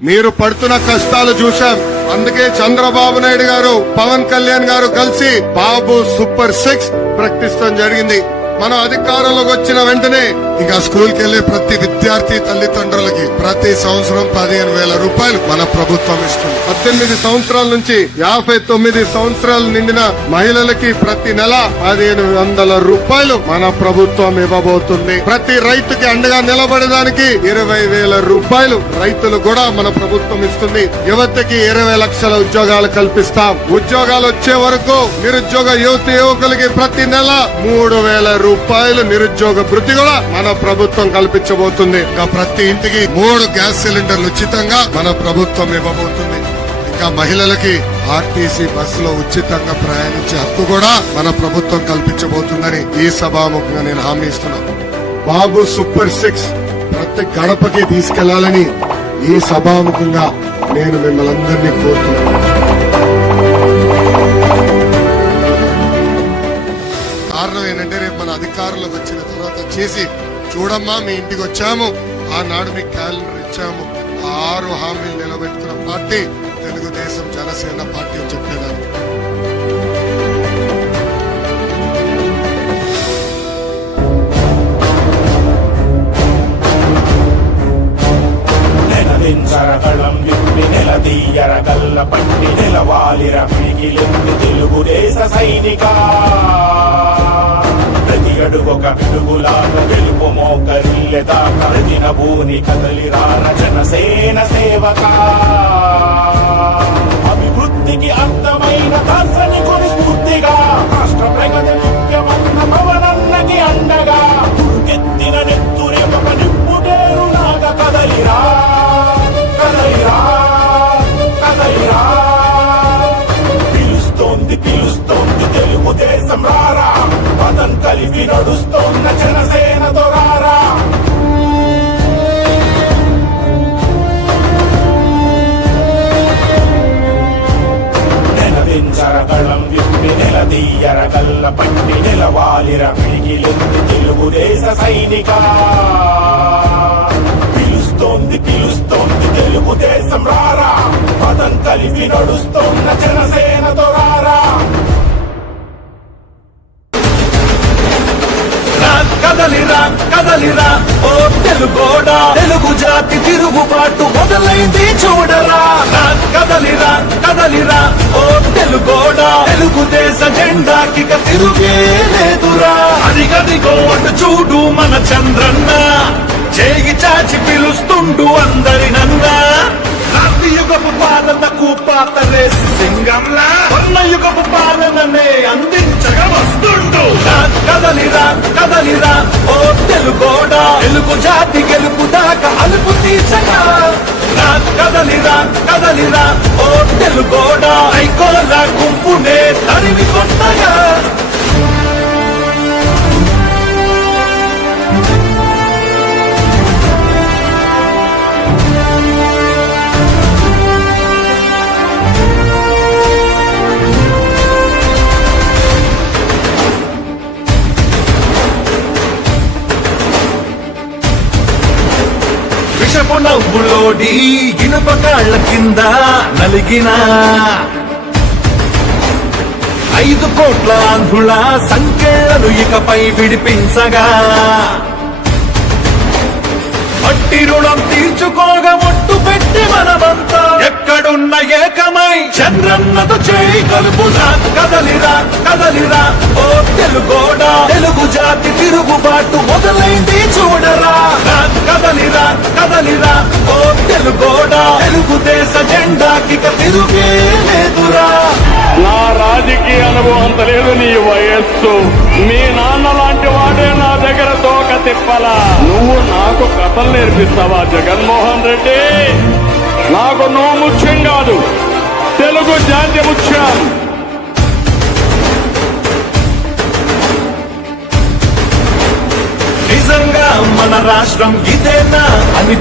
మీరు పడుతున్న కష్టాలు చూశాం. అందుకే చంద్రబాబు నాయుడు గారు, పవన్ కళ్యాణ్ గారు కలిసి బాబు సూపర్ 6 ప్రకటించడం జరిగింది. మనం అధికారంలోకి వచ్చిన వెంటనే ఇంకా స్కూల్ కి వెళ్లే ప్రతి విద్యార్థి తల్లిదండ్రులకి ప్రతి సంవత్సరం 15,000 రూపాయలు మన ప్రభుత్వం ఇస్తుంది. 18 సంవత్సరాల నుంచి 59 సంవత్సరాలు నిండిన మహిళలకి ప్రతి నెల 1,500 రూపాయలు మన ప్రభుత్వం ఇవ్వబోతుంది. ప్రతి రైతుకి అండగా నిలబడడానికి 20,000 రూపాయలు రైతులు కూడా మన ప్రభుత్వం ఇస్తుంది. యువతకి 20 లక్షల ఉద్యోగాలు కల్పిస్తాం. ఉద్యోగాలు వచ్చే వరకు నిరుద్యోగ యువకులకి ప్రతి నెల 3,000 రూపాయలు నిరుద్యోగ భృతి కూడా మన ప్రభుత్వం కల్పించబోతుంది. ఇంకా ప్రతి ఇంటికి 3 గ్యాస్ సిలిండర్లు ఉచితంగా మన ప్రభుత్వం ఇవ్వబోతుంది. ఇంకా మహిళలకి ఆర్టీసీ బస్సులో ఉచితంగా ప్రయాణించే హక్కు కూడా మన ప్రభుత్వం కల్పించబోతుందని ఈ సభాముఖంగా నేను హామీ ఇస్తున్నాను. బాబు సూపర్ 6 ప్రతి గడపకి తీసుకెళ్లాలని ఈ సభాముఖంగా నేను మిమ్మల్ని అందరినీ కోరుతున్నాను. కారణం ఏంటంటే రేపు మన అధికారంలోకి వచ్చిన తర్వాత చేసి చూడమ్మా, మీ ఇంటికి వచ్చాము, ఆనాడు మీకు క్యాలెండర్ ఇచ్చాము, 6 హామీలు నిలబెట్టుకున్న పార్టీ తెలుగుదేశం జనసేన పార్టీ అని చెప్పేదాన్ని. నిలదించరగళం విప్పి నిలదీయరగల్ల పట్టి నిలవాలిర పిడికిలెత్తి తెలుగుదేశ సైనిక ప్రతి అడుగొక పిడుగులాగా గెలుపు మోకరిల్లెదాకా ప్రతి నభూని కదలిరార జనసేన సేవక అభివృద్ధికి అర్థమైన దార్శనికుని స్ఫూర్తిగా రాష్ట్ర ప్రగతి ముఖ్యమన్న పవనన్నకి అండగా తురుకెత్తిన నెత్తురే ఒక నిప్పుటేరులాగా కదలిరా కదలిరా కదలిరా పిలుస్తోంది పిలుస్తోంది తెలుగుదేశం రారా పదం కలిపి నడుస్తోన్న జనసేన దొరారా నిలదించరగళం విప్పి నిలదీయరగల్ల పట్టి నిలవాలిర పిడికిలెత్తి తెలుగుదేశ సైనిక పిలుస్తోంది పిలుస్తోంది తెలుగుదేశం రారా పదం కలిపి నడుస్తోన్న జనసేన దొరారా కదలిరా కదలిరా ఓ తెలుగోడా, తెలుగు జాతి తిరుగుబాటు మొదలైంది చూడరా. కదలిరా కదలిరా ఓ తెలుగోడా, తెలుగుదేశ జెండాకి తిరుగే లేదురా. అదిగదిగో అటు చూడు మన చంద్రన్న, చేయి చాచి పిలుస్తుండు అందరినన్నా. రాతి యుగపు పాలనకు పాతరేసి సింగంలా కొన్న యుగపు పాలననే అందించగా వస్తుండు. కదలిరా కదలిరా ఓ తెలుగోడా, తెలుగు జాతి గెలుపు దాకా అలుపు తీర్చగా. కదలిరా కదలిరా ఓ తెలుగోడా, ఐకోల గుంపునే తరిమి కొట్టగా. విషపు నవ్వులోడి ఇనుప కాళ్ల కింద నలిగిన 5 కోట్ల ఆంధ్రుల సంఖ్యలను ఇకపై విడిపించగా. మట్టి రుణం తీర్చుకోగా ఒట్టు పెట్టి మనమంతా ఎక్కడున్న ఏకమై చంద్రన్నతో చేయి కలుపునా. కదలిరా కదలిరా ఓ తెలుగోడా, తెలుగు జాతి తిరుగుబాటు మొదలైంది చూడరా. కదలిరా కదలిరా ఓ తెలుగోడా, తెలుగుదేశ జెండాకి తిరుగే లేదురా. నా రాజకీయ అనుభవం అంత లేదు, నీ వయస్సు. మీ నాన్న లాంటి వాడే నా దగ్గర తోక తిప్పలా. నువ్వు నాకు కథలు నేర్పిస్తావా జగన్మోహన్ రెడ్డి? నాకు నువ్వు ముఖ్యం కాదు, తెలుగు జాతి ముఖ్యం. నిజంగా మన రాష్ట్రం ఇదేనా అని